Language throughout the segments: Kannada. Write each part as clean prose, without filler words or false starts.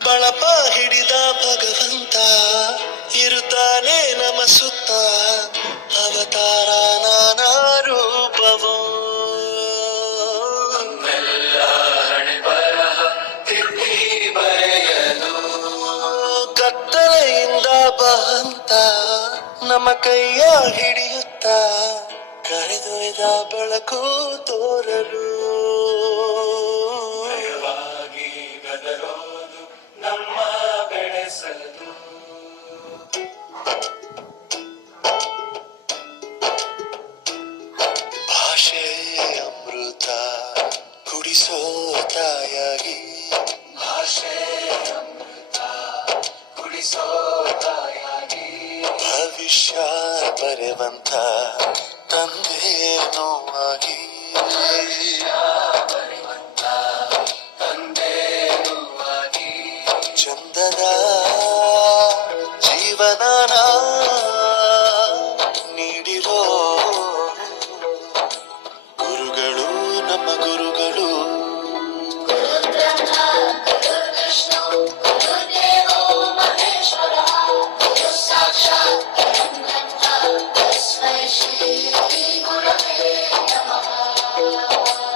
ಬಳಪ ಹಿಡಿದ ಭಗವಂತ ಇರುತ್ತಾನೆ ನಮ ಸುತ್ತ, ಅವತಾರ ನಾನಾ ರೂಪವೋ. ಕತ್ತಲೆಯಿಂದ ಬಹಂತ ನಮ್ಮ ಕೈಯ ಹಿಡಿಯುತ್ತ, ಕರೆದೊಯ್ದ ಬೆಳಕು ತೋರಲು. ನಮ್ಮ ಬೆಳೆಸಲು ಭಾಷೆ ಅಮೃತ ಕುಡಿಸೋ ತಾಯಾಗಿ, ಭಾಷೆ ಅಮೃತ ಕುಡಿಸೋ ತಾಯಾಗಿ, ಭವಿಷ್ಯ ಬರೆವಂತ ತಂದೆ ನೋವಾಗಿ, ಚಂದದ ಜೀವನ ನೀಡಿರೋ ಗುರುಗಳು ನಮ್ಮ ಗುರುಗಳು.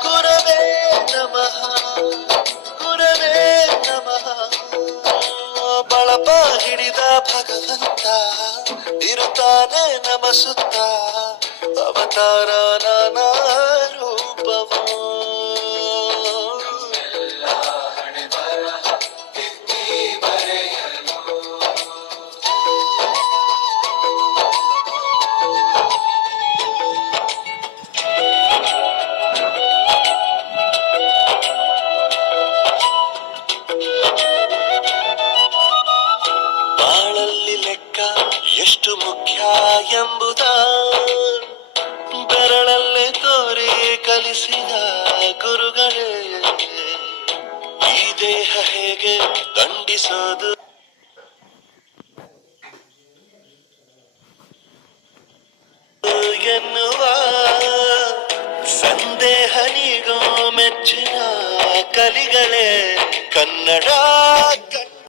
ಗುರವೇ ನಮಃ, ಗುರವೇ ನಮಃ. ಬಳಪ ಹಿಡಿದ ಭಗವಂತ ಇರುತ್ತಾನೆ ನಮ ಸುತ್ತ, ಅವತಾರ ನಾನಾ ರೂಪವೋ. ಬಾಳಲ್ಲಿ ಲೆಕ್ಕ ಎಷ್ಟು ಮುಖ್ಯ ಎಂಬುದ ಬೆರಳಲ್ಲೇ ತೋರಿ ಕಲಿಸಿದ ಗುರುಗಳೇ. ಈ ದೇಹ ಹೇಗೆ ದಂಡಿಸೋದು